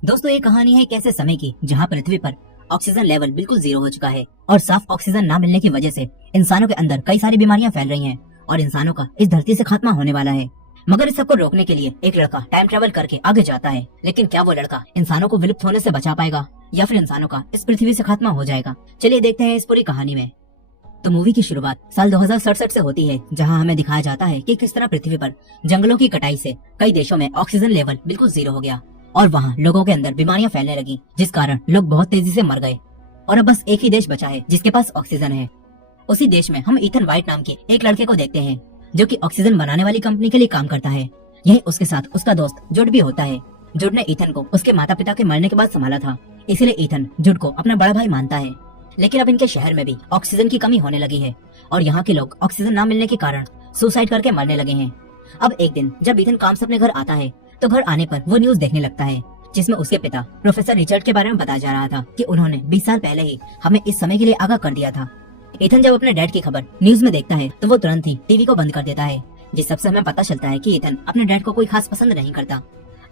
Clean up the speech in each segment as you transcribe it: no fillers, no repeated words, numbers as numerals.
दोस्तों, ये कहानी है एक ऐसे समय की जहाँ पृथ्वी पर ऑक्सीजन लेवल बिल्कुल जीरो हो चुका है और साफ ऑक्सीजन ना मिलने की वजह से इंसानों के अंदर कई सारी बीमारियां फैल रही हैं और इंसानों का इस धरती से खात्मा होने वाला है। मगर इस सबको रोकने के लिए एक लड़का टाइम ट्रेवल करके आगे जाता है। लेकिन क्या वो लड़का इंसानों को विलुप्त होने से बचा पाएगा या फिर इंसानों का इस पृथ्वी से खात्मा हो जाएगा? चलिए देखते हैं इस पूरी कहानी में। तो मूवी की शुरुआत साल 2067 से होती है, जहां हमें दिखाया जाता है कि किस तरह पृथ्वी पर जंगलों की कटाई से कई देशों में ऑक्सीजन लेवल बिल्कुल जीरो हो गया और वहां लोगों के अंदर बीमारियां फैलने लगी, जिस कारण लोग बहुत तेजी से मर गए और अब बस एक ही देश बचा है जिसके पास ऑक्सीजन है। उसी देश में हम ईथन वाइट नाम के एक लड़के को देखते हैं जो कि ऑक्सीजन बनाने वाली कंपनी के लिए काम करता है। यही उसके साथ उसका दोस्त जुड भी होता है। जुड ने ईथन को उसके माता पिता के मरने के बाद संभाला था, इसीलिए ईथन जुड को अपना बड़ा भाई मानता है। लेकिन अब इनके शहर में भी ऑक्सीजन की कमी होने लगी है और यहाँ के लोग ऑक्सीजन न मिलने के कारण सुसाइड करके मरने लगे हैं। अब एक दिन जब ईथन काम से अपने घर आता है तो घर आने पर वो न्यूज देखने लगता है जिसमें उसके पिता प्रोफेसर रिचर्ड के बारे में बताया जा रहा था कि उन्होंने 20 साल पहले ही हमें इस समय के लिए आगाह कर दिया था। ईथन जब अपने डैड की खबर न्यूज में देखता है तो वो तुरंत ही टीवी को बंद कर देता है, जिस सबसे हमें पता चलता है कि ईथन अपने डैड को कोई खास पसंद नहीं करता।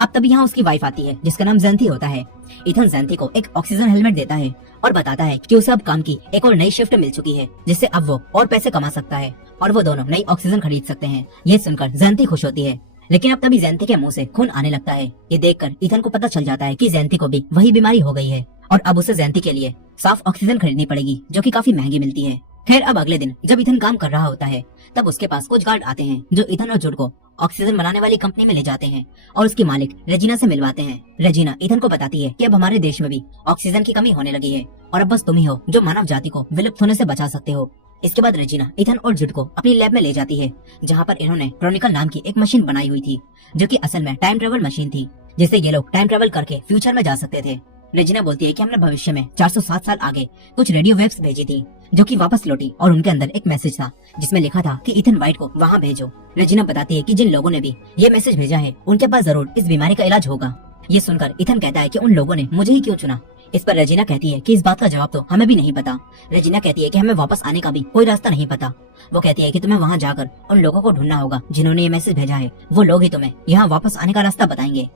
अब तभी यहाँ उसकी वाइफ आती है जिसका नाम जैंथी होता है। ईथन जैंथी को एक ऑक्सीजन हेलमेट देता है और बताता है कि उसे अब काम की एक और नई शिफ्ट मिल चुकी है जिससे अब वो और पैसे कमा सकता है और वो दोनों नई ऑक्सीजन खरीद सकते हैं। ये सुनकर जैंथी खुश होती है, लेकिन अब तभी जैंथी के मुंह से खून आने लगता है। ये देखकर ईथन को पता चल जाता है कि जैंथी को भी वही बीमारी हो गई है और अब उसे जैंथी के लिए साफ ऑक्सीजन खरीदनी पड़ेगी जो कि काफी महंगी मिलती है। खैर, अब अगले दिन जब ईथन काम कर रहा होता है तब उसके पास कुछ गार्ड आते हैं जो ईथन और जुड को ऑक्सीजन बनाने वाली कंपनी में ले जाते हैं और उसकी मालिक रेजिना से मिलवाते हैं। रेजिना ईथन को बताती है कि अब हमारे देश में भी ऑक्सीजन की कमी होने लगी है और अब बस तुम ही हो जो मानव जाति को विलुप्त होने से बचा सकते हो। इसके बाद रेजिना ईथन और जुड को अपनी लैब में ले जाती है जहाँ पर इन्होंने क्रॉनिकल नाम की एक मशीन बनाई हुई थी जो कि असल में टाइम ट्रेवल मशीन थी, जिससे ये लोग टाइम ट्रेवल करके फ्यूचर में जा सकते थे। रेजिना बोलती है कि हमने भविष्य में 407 साल आगे कुछ रेडियो वेव्स भेजी थी जो कि वापस लौटी और उनके अंदर एक मैसेज था जिसमें लिखा था कि ईथन वाइट को वहाँ भेजो। रेजिना बताती है कि जिन लोगों ने भी ये मैसेज भेजा है उनके पास जरूर इस बीमारी का इलाज होगा। ये सुनकर ईथन कहता है कि उन लोगों ने मुझे ही क्यों चुना। इस पर रेजिना कहती है कि इस बात का जवाब तो हमें भी नहीं पता। रेजिना कहती है कि हमें वापस आने का भी कोई रास्ता नहीं पता। वो कहती है कि तुम्हें वहाँ जाकर उन लोगों को ढूंढना होगा जिन्होंने ये मैसेज भेजा है, वो लोग ही तुम्हें यहाँ वापस आने का रास्ता बताएंगे।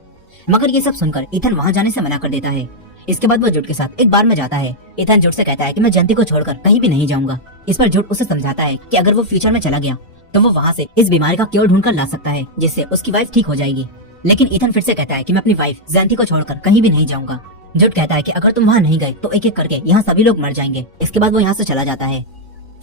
मगर ये सब सुनकर ईथन वहाँ जाने से मना कर देता है। इसके बाद वो जुड के साथ एक बार में जाता है। ईथन जुड से कहता है कि मैं जयंती को छोड़कर कहीं भी नहीं जाऊंगा। इस पर जुड उसे समझाता है कि अगर वो फ्यूचर में चला गया तो वो वहाँ से इस बीमारी का क्योर ढूंढ कर ला सकता है जिससे उसकी वाइफ ठीक हो जाएगी। लेकिन ईथन फिर से कहता है कि मैं अपनी वाइफ जयंती को छोड़कर कहीं भी नहीं जाऊंगा। जुड कहता है कि अगर तुम वहाँ नहीं गए तो एक एक करके यहाँ सभी लोग मर जाएंगे। इसके बाद वो यहाँ से चला जाता है।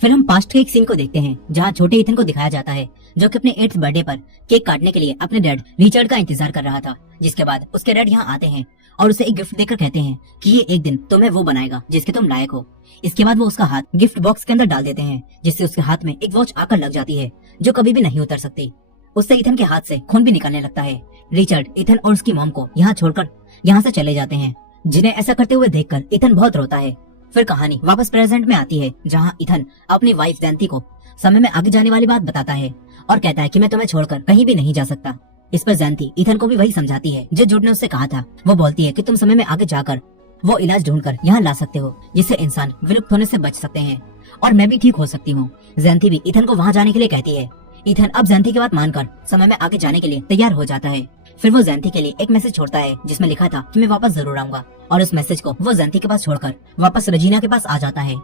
फिर हम पास्ट के एक सीन को देखते हैं जहाँ छोटे ईथन को दिखाया जाता है जो कि अपने 8th बर्थडे पर केक काटने के लिए अपने डैड रिचर्ड का इंतजार कर रहा था। जिसके बाद उसके डैड यहाँ आते हैं और उसे एक गिफ्ट देकर कहते हैं कि ये एक दिन तुम्हें वो बनाएगा जिसके तुम लायक हो। इसके बाद वो उसका हाथ गिफ्ट बॉक्स के अंदर डाल देते हैं जिससे उसके हाथ में एक वॉच आकर लग जाती है जो कभी भी नहीं उतर सकती। उससे ईथन के हाथ से खून भी निकलने लगता है। रिचर्ड ईथन और उसकी मॉम को यहाँ छोड़कर यहाँ से चले जाते हैं, जिन्हें ऐसा करते हुए देखकर ईथन बहुत रोता है। फिर कहानी वापस प्रेजेंट में आती है जहाँ ईथन अपनी वाइफ जयंती को समय में आगे जाने वाली बात बताता है और कहता है कि मैं तुम्हें छोड़कर कहीं भी नहीं जा सकता। इस पर जयंती ईथन को भी वही समझाती है जो जुड ने उससे कहा था। वो बोलती है कि तुम समय में आगे जाकर वो इलाज ढूंढकर यहाँ ला सकते हो जिससे इंसान विलुप्त होने से बच सकते हैं और मैं भी ठीक हो सकती हूँ। जयंती भी ईथन को वहाँ जाने के लिए कहती है। ईथन अब जयंती की बात मानकर समय में आगे जाने के लिए तैयार हो जाता है। फिर वो जयंती के लिए एक मैसेज छोड़ता है जिसमें लिखा था कि मैं वापस जरूर आऊंगा और उस मैसेज को वो जयंती के पास छोड़कर वापस रेजिना के पास आ जाता है।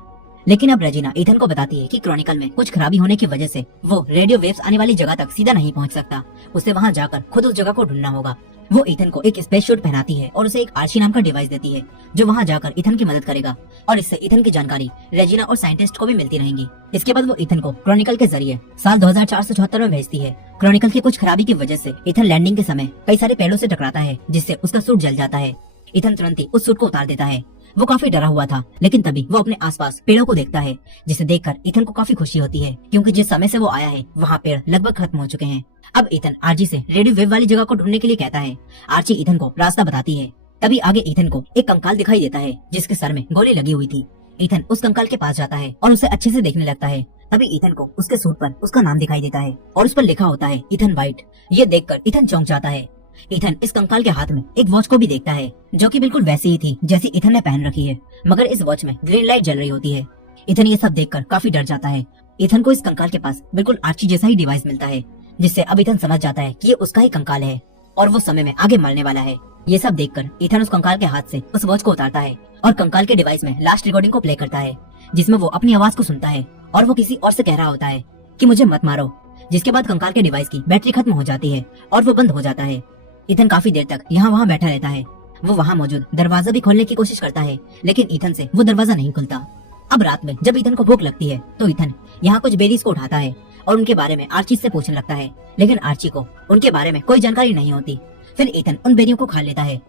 लेकिन अब रेजिना ईथन को बताती है कि क्रॉनिकल में कुछ खराबी होने की वजह से वो रेडियो वेव्स आने वाली जगह तक सीधा नहीं पहुंच सकता। उसे वहां जाकर खुद उस जगह को ढूंढना होगा। वो ईथन को एक स्पेस सूट पहनाती है और उसे एक आर्ची नाम का डिवाइस देती है जो वहां जाकर ईथन की मदद करेगा और इससे ईथन की जानकारी रेजिना और साइंटिस्ट को भी मिलती रहेंगी। इसके बाद वो ईथन को क्रॉनिकल के जरिए साल 2474 में भेजती है। क्रॉनिकल की कुछ खराबी की वजह से ईथन लैंडिंग के समय कई सारे पेड़ों से टकराता है जिससे उसका सूट जल जाता है। ईथन तुरंत ही उस सूट को उतार देता है। वो काफी डरा हुआ था, लेकिन तभी वो अपने आसपास पेड़ों को देखता है जिसे देखकर ईथन को काफी खुशी होती है क्योंकि जिस समय से वो आया है वहाँ पेड़ लगभग खत्म हो चुके हैं। अब ईथन आर्ची से रेडियो वेव वाली जगह को ढूंढने के लिए कहता है। आर्ची ईथन को रास्ता बताती है। तभी आगे ईथन को एक कंकाल दिखाई देता है जिसके सर में गोली लगी हुई थी। ईथन उस कंकाल के पास जाता है और उसे अच्छे से देखने लगता है। तभी ईथन को उसके सूट पर उसका नाम दिखाई देता है और उस पर लिखा होता है ईथन वाइट। ये देखकर ईथन चौंक जाता है। ईथन इस कंकाल के हाथ में एक वॉच को भी देखता है जो कि बिल्कुल वैसी ही थी जैसी ईथन ने पहन रखी है, मगर इस वॉच में ग्रीन लाइट जल रही होती है। ईथन ये सब देखकर काफी डर जाता है। ईथन को इस कंकाल के पास बिल्कुल आर्ची जैसा ही डिवाइस मिलता है जिससे अब ईथन समझ जाता है कि ये उसका ही कंकाल है। और वो समय में आगे मरने वाला है। ये सब देखकर ईथन उस कंकाल के हाथ से उस वॉच को उतारता है और कंकाल के डिवाइस में लास्ट रिकॉर्डिंग को प्ले करता है, जिसमें वो अपनी आवाज को सुनता है और वो किसी और से कह रहा होता है कि मुझे मत मारो। जिसके बाद कंकाल के डिवाइस की बैटरी खत्म हो जाती है और वो बंद हो जाता है। ईथन काफी देर तक यहाँ वहाँ बैठा रहता है। वो वहाँ मौजूद दरवाजा भी खोलने की कोशिश करता है, लेकिन ईथन से वो दरवाजा नहीं खुलता। अब रात में जब ईथन को भूख लगती है तो ईथन यहाँ कुछ बेरीज को उठाता है और उनके बारे में आर्ची से पूछने लगता है, लेकिन आर्ची को उनके बारे में कोई जानकारी नहीं होती। फिर ईथन उन बेरियों को खा लेता है,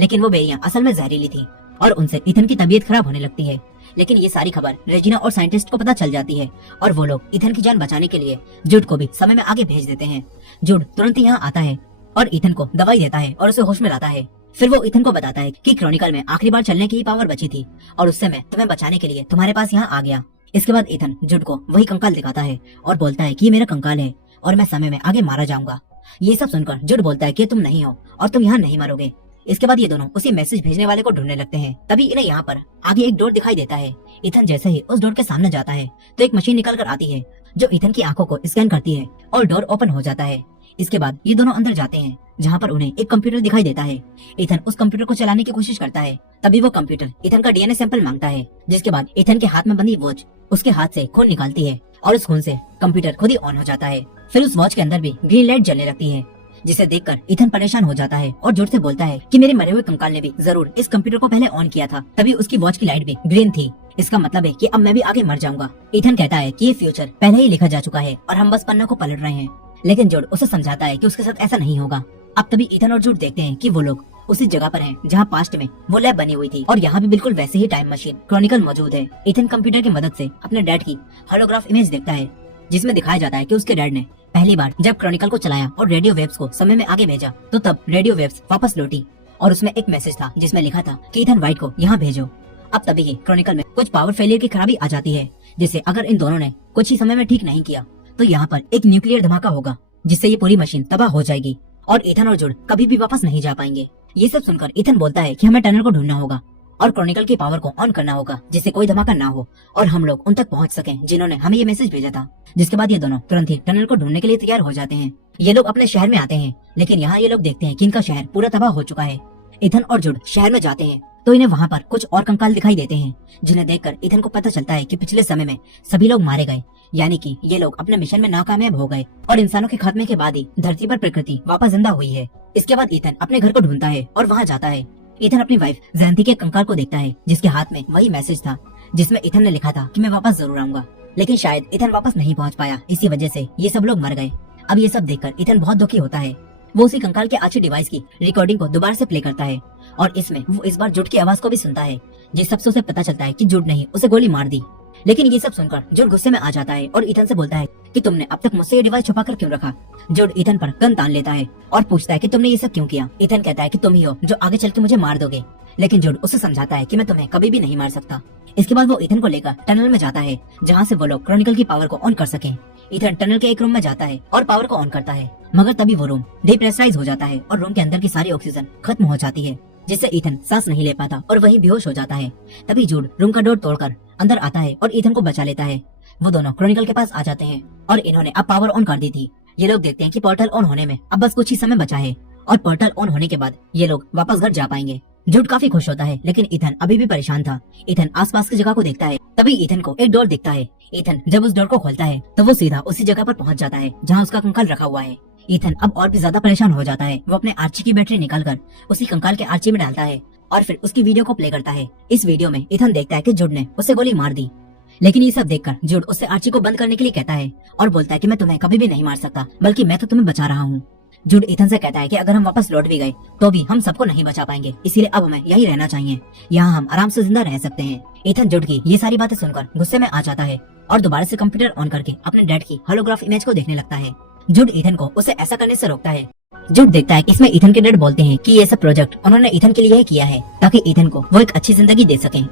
लेकिन वो बेरियां असल में जहरीली थी और उनसे ईथन की तबीयत खराब होने लगती है। लेकिन ये सारी खबर रेजिना और साइंटिस्ट को पता चल जाती है और वो लोग ईथन की जान बचाने के लिए जुड को भी समय में आगे भेज देते हैं। जुड तुरंत यहाँ आता है और ईथन को दवाई देता है और उसे होश में लाता है। फिर वो ईथन को बताता है कि क्रॉनिकल में आखिरी बार चलने की ही पावर बची थी और उससे मैं तुम्हें बचाने के लिए तुम्हारे पास यहाँ आ गया। इसके बाद ईथन जुड को वही कंकाल दिखाता है और बोलता है कि ये मेरा कंकाल है और मैं समय में आगे मारा जाऊंगा। ये सब सुनकर जुड बोलता है कि तुम नहीं हो और तुम यहाँ नहीं मरोगे। इसके बाद ये दोनों उसी मैसेज भेजने वाले को ढूंढने लगते हैं। तभी इन्हें यहाँ पर आगे एक डोर दिखाई देता है। ईथन जैसे ही उस डोर के सामने जाता है तो एक मशीन निकल कर आती है जो ईथन की आंखों को स्कैन करती है और डोर ओपन हो जाता है। इसके बाद ये दोनों अंदर जाते हैं जहाँ पर उन्हें एक कंप्यूटर दिखाई देता है। ईथन उस कंप्यूटर को चलाने की कोशिश करता है। तभी वो कंप्यूटर ईथन का डीएनए सैंपल मांगता है, जिसके बाद ईथन के हाथ में बंधी वॉच उसके हाथ से खून निकालती है और उस खून से कंप्यूटर खुद ही ऑन हो जाता है। फिर उस वॉच के अंदर भी ग्रीन लाइट जलने लगती है, जिसे देखकर ईथन परेशान हो जाता है और जोर से बोलता है कि मेरे मरे हुए कंकाल ने भी जरूर इस कंप्यूटर को पहले ऑन किया था, तभी उसकी वॉच की लाइट भी ग्रीन थी। इसका मतलब है कि अब मैं भी आगे मर जाऊंगा। ईथन कहता है कि ये फ्यूचर पहले ही लिखा जा चुका है और हम बस पन्ना को पलट रहे हैं, लेकिन जोड उसे समझाता है कि उसके साथ ऐसा नहीं होगा। अब तभी ईथन और जोड देखते हैं कि वो लोग उसी जगह पर हैं जहाँ पास्ट में वो लैब बनी हुई थी और यहाँ भी बिल्कुल वैसे ही टाइम मशीन क्रॉनिकल मौजूद है। ईथन कंप्यूटर की मदद से अपने डैड की होलोग्राफ इमेज देखता है, जिसमें दिखाया जाता है कि उसके डैड ने पहली बार जब क्रॉनिकल को चलाया और रेडियो वेव्स को समय में आगे भेजा तो तब रेडियो वेव्स वापस लौटी और उसमें एक मैसेज था जिसमें लिखा था कि ईथन वाइट को यहाँ भेजो। अब तभी ही क्रॉनिकल में कुछ पावर फेलियर की खराबी आ जाती है, जिसे अगर इन दोनों ने कुछ ही समय में ठीक नहीं किया तो यहाँ पर एक न्यूक्लियर धमाका होगा, जिससे ये पूरी मशीन तबाह हो जाएगी और ईथन और जोड कभी भी वापस नहीं जा पाएंगे। ये सब सुनकर ईथन बोलता है कि हमें टनल को ढूंढना होगा और क्रॉनिकल की पावर को ऑन करना होगा, जिससे कोई धमाका ना हो और हम लोग उन तक पहुंच सकें जिन्होंने हमें ये मैसेज भेजा था। जिसके बाद ये दोनों तुरंत ही टनल को ढूंढने के लिए तैयार हो जाते हैं। ये लोग अपने शहर में आते हैं, लेकिन यहाँ ये लोग देखते हैं कि इनका शहर पूरा तबाह हो चुका है। ईथन और जुड शहर में जाते हैं तो इन्हें वहाँ पर कुछ और कंकाल दिखाई देते हैं, जिन्हें देखकर ईथन को पता चलता है कि पिछले समय में सभी लोग मारे गए, यानी कि ये लोग अपने मिशन में नाकामयाब हो गए और इंसानों के खात्मे के बाद ही धरती पर प्रकृति वापस जिंदा हुई है। इसके बाद ईथन अपने घर को ढूंढता है और वहाँ जाता है। ईथन अपनी वाइफ जयंती के कंकाल को देखता है, जिसके हाथ में वही मैसेज था जिसमें ईथन ने लिखा था कि मैं वापस जरूर आऊंगा, लेकिन शायद ईथन वापस नहीं पहुंच पाया, इसी वजह से ये सब लोग मर गए। अब ये सब देखकर ईथन बहुत दुखी होता है। वो उसी कंकाल के आर्ची डिवाइस की रिकॉर्डिंग को दोबारा से प्ले करता है और इसमें वो इस बार जुड की आवाज को भी सुनता है, जिस सबसे उसे पता चलता है कि जुड ने उसे गोली मार दी। लेकिन ये सब सुनकर जुड गुस्से में आ जाता है और ईथन से बोलता है कि तुमने अब तक मुझसे ये डिवाइस छुपा कर क्यों रखा। जुड ईथन पर गन तान लेता है और पूछता है कि तुमने ये सब क्यों किया। ईथन कहता है कि तुम ही हो जो आगे चल के मुझे मार दोगे, लेकिन जुड उसे समझाता है कि मैं तुम्हें कभी भी नहीं मार सकता। इसके बाद वो ईथन को लेकर टनल में जाता है जहाँ से वो लोग क्रॉनिकल की पावर को ऑन कर सकें। ईथन टनल के एक रूम में जाता है और पावर को ऑन करता है, मगर तभी वो रूम डिप्रेशराइज हो जाता है और रूम के अंदर की सारी ऑक्सीजन खत्म हो जाती है, जिससे ईथन सांस नहीं ले पाता और वहीं बेहोश हो जाता है। तभी जुड रूम का डोर तोड़कर अंदर आता है और ईथन को बचा लेता है। वो दोनों क्रॉनिकल के पास आ जाते हैं और इन्होंने अब पावर ऑन कर दी थी। ये लोग देखते हैं कि पोर्टल ऑन होने में अब बस कुछ ही समय बचा है और पोर्टल ऑन होने के बाद ये लोग वापस घर जा पाएंगे। जुड काफी खुश होता है, लेकिन ईथन अभी भी परेशान था। ईथन आसपास की जगह को देखता है, तभी ईथन को एक डोर दिखता है। ईथन जब उस डोर को खोलता है तो वो सीधा उसी जगह पर पहुंच जाता है जहाँ उसका कंकाल रखा हुआ है। ईथन अब और भी ज्यादा परेशान हो जाता है। वो अपने आर्ची की बैटरी निकालकर उसी कंकाल के आर्ची में डालता है और फिर उसकी वीडियो को प्ले करता है। इस वीडियो में ईथन देखता है कि जुड ने उसे गोली मार दी, लेकिन ये सब देखकर जुड उससे आर्ची को बंद करने के लिए कहता है और बोलता है कि मैं तुम्हें कभी भी नहीं मार सकता, बल्कि मैं तो तुम्हें बचा रहा हूँ। जुड ईथन से कहता है कि अगर हम वापस लौट भी गए तो भी हम सबको नहीं बचा पाएंगे, इसीलिए अब हमें यही रहना चाहिए, यहाँ हम आराम से जिंदा रह सकते हैं। ईथन जुड की ये सारी बातें सुनकर गुस्से में आ जाता है और दोबारा से कंप्यूटर ऑन करके अपने डैड की होलोग्राफ इमेज को देखने लगता है। जुड ईथन को उसे ऐसा करने से रोकता है। जुड देखता है कि इसमें ईथन के डैड बोलते हैं कि ये सब प्रोजेक्ट उन्होंने ईथन के लिए ही किया है ताकि ईथन को वो एक अच्छी जिंदगी दे सकें।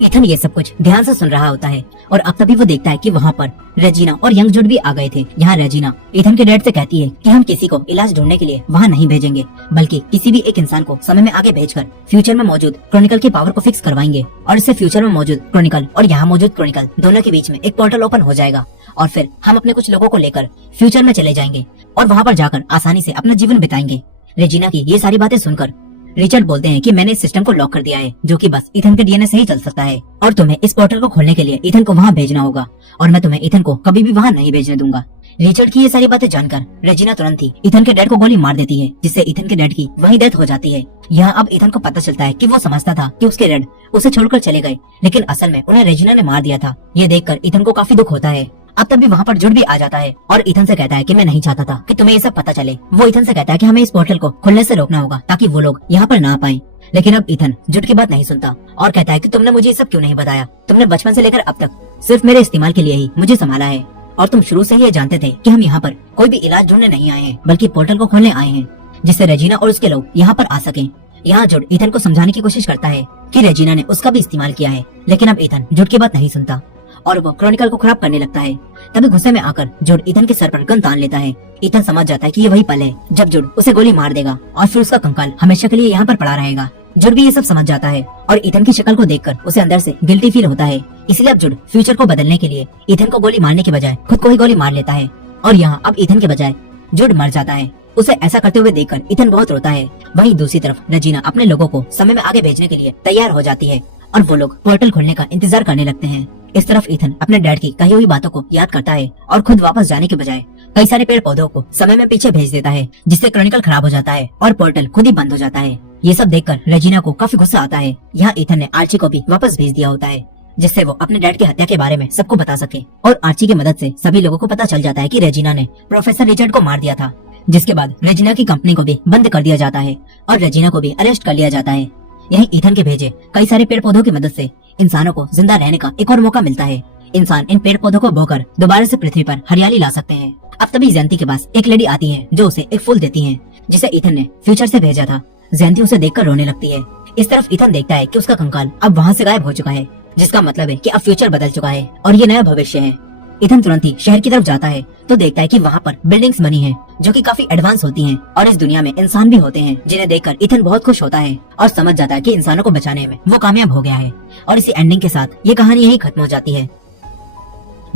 ईथन ये सब कुछ ध्यान से सुन रहा होता है और अब तभी वो देखता है कि वहाँ पर रेजिना और यंग जुड भी आ गए थे। यहाँ रेजिना ईथन के डैड से कहती है कि हम किसी को इलाज ढूंढने के लिए वहाँ नहीं भेजेंगे, बल्कि किसी भी एक इंसान को समय में आगे भेजकर फ्यूचर में मौजूद क्रॉनिकल की पावर को फिक्स करवाएंगे और इससे फ्यूचर में मौजूद क्रॉनिकल और यहाँ मौजूद क्रॉनिकल दोनों के बीच में एक पोर्टल ओपन हो जाएगा और फिर हम अपने कुछ लोगों को लेकर फ्यूचर में चले जाएंगे और वहाँ पर जाकर आसानी से अपना जीवन बिताएंगे। रेजिना की ये सारी बातें सुनकर रिचर्ड बोलते हैं कि मैंने इस सिस्टम को लॉक कर दिया है, जो कि बस इथन के डीएनए से ही चल सकता है, और तुम्हें इस पोर्टल को खोलने के लिए इथन को वहाँ भेजना होगा, और मैं तुम्हें इथन को कभी भी वहाँ नहीं भेजने दूंगा। रिचर्ड की ये सारी बातें जानकर रेजिना तुरंत ही इथन के डैड को गोली मार देती है, जिससे इथन के डैड की वहीं डेथ हो जाती है। यहाँ अब इथन को पता चलता है कि वो समझता था कि उसके डैड उसे छोड़कर चले गए, लेकिन असल में उन्हें रेजिना ने मार दिया था। ये देखकर इथन को काफी दुख होता है। अब तभी वहाँ पर जुड भी आ जाता है और इथन से कहता है कि मैं नहीं चाहता था कि तुम्हें ये सब पता चले। वो इथन से कहता है कि हमें इस पोर्टल को खुलने से रोकना होगा ताकि वो लोग यहाँ पर ना आ पाए। लेकिन अब इथन जुड की बात नहीं सुनता और कहता है कि तुमने मुझे ये सब क्यों नहीं बताया? तुमने बचपन से लेकर अब तक सिर्फ मेरे इस्तेमाल के लिए ही मुझे संभाला है, और तुम शुरू से ही ये जानते थे कि हम यहाँ पर कोई भी इलाज ढूंढने नहीं आए हैं, बल्कि पोर्टल को खोलने आए हैं, जिससे रेजिना और उसके लोग यहाँ पर आ सकें। यहाँ जुड इथन को समझाने की कोशिश करता है कि रेजिना ने उसका भी इस्तेमाल किया है, लेकिन अब इथन जुड की बात नहीं सुनता और वो क्रॉनिकल को खराब करने लगता है। तभी गुस्से में आकर जुड इथन के सर पर गन तान लेता है। इथन समझ जाता है कि ये वही पल है जब जुड उसे गोली मार देगा और फिर उसका कंकाल हमेशा के लिए यहाँ पर पड़ा रहेगा। जुड भी ये सब समझ जाता है और इथन की शक्ल को देखकर उसे अंदर से गिल्टी फील होता है। इसलिए अब जुड फ्यूचर को बदलने के लिए इथन को गोली मारने के बजाय खुद को ही गोली मार लेता है, और यहाँ अब इथन के बजाय जुड मर जाता है। उसे ऐसा करते हुए देखकर इथन बहुत रोता है। वहीं दूसरी तरफ रेजिना अपने लोगों को समय में आगे भेजने के लिए तैयार हो जाती है और वो लोग पोर्टल खोलने का इंतजार करने लगते हैं। इस तरफ इथन अपने डैड की कही हुई बातों को याद करता है और खुद वापस जाने के बजाय कई सारे पेड़ पौधों को समय में पीछे भेज देता है, जिससे क्रॉनिकल खराब हो जाता है और पोर्टल खुद ही बंद हो जाता है। ये सब देखकर रेजिना को काफी गुस्सा आता है। यहाँ इथन ने आर्ची को भी वापस भेज दिया होता है, जिससे वो अपने डैड की हत्या के बारे में सबको बता सके, और आर्ची की मदद से सभी लोगों को पता चल जाता है कि रेजिना ने प्रोफेसर रिचर्ड को मार दिया था। जिसके बाद रेजिना की कंपनी को भी बंद कर दिया जाता है और रेजिना को भी अरेस्ट कर लिया जाता है। यही इथन के भेजे कई सारे पेड़ पौधों की मदद से इंसानों को जिंदा रहने का एक और मौका मिलता है। इंसान इन पेड़ पौधों को बोकर दोबारा से पृथ्वी पर हरियाली ला सकते हैं। अब तभी जयंती के पास एक लेडी आती है जो उसे एक फूल देती है, जिसे इथन ने फ्यूचर से भेजा था। जयंती उसे देखकर रोने लगती है। इस तरफ इथन देखता है कि उसका कंकाल अब वहाँ से गायब हो चुका है, जिसका मतलब है कि अब फ्यूचर बदल चुका है और ये नया भविष्य है। इथन तुरंत ही शहर की तरफ जाता है तो देखता है कि वहाँ पर बिल्डिंग्स बनी हैं जो कि काफी एडवांस होती हैं, और इस दुनिया में इंसान भी होते हैं, जिन्हें देखकर इथन बहुत खुश होता है और समझ जाता है कि इंसानों को बचाने में वो कामयाब हो गया है। और इसी एंडिंग के साथ ये कहानी यही खत्म हो जाती है।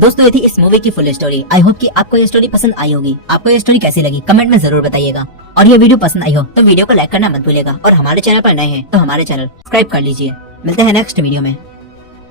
दोस्तों, ये थी इस मूवी की फुल स्टोरी। आई होप कि आपको ये स्टोरी पसंद आई होगी। आपको ये स्टोरी कैसी लगी कमेंट में जरूर बताइएगा, और ये वीडियो पसंद आई हो तो वीडियो को लाइक करना मत भूलिएगा, और हमारे चैनल पर नए हैं तो हमारे चैनल सब्सक्राइब कर लीजिए। मिलते हैं नेक्स्ट वीडियो में।